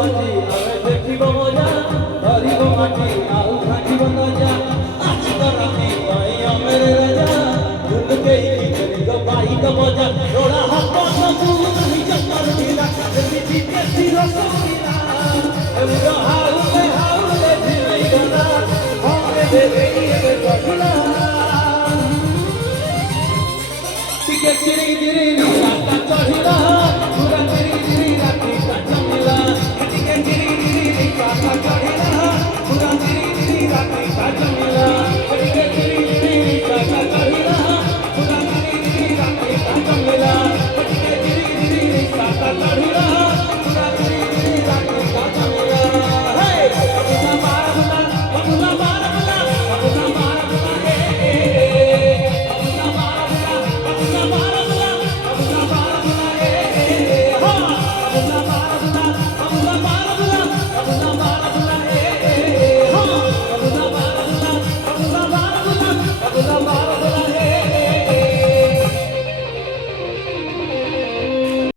আজি আমি দেখিব মজা ধরিব মাটি আউ থাকিব তাজা আজি তো রাতি পাই আমের রাজা ঝুলকেই কি করিব পাইব মজা ওরা হাত নতুন নিজ করবিনা মিঠি কেসি রসমিনা এমরা হাউলে ঝিমাই গলা হাওরে দেই এবে কঠলা টিকে চিরি চিরি রাস্তা চড়িলা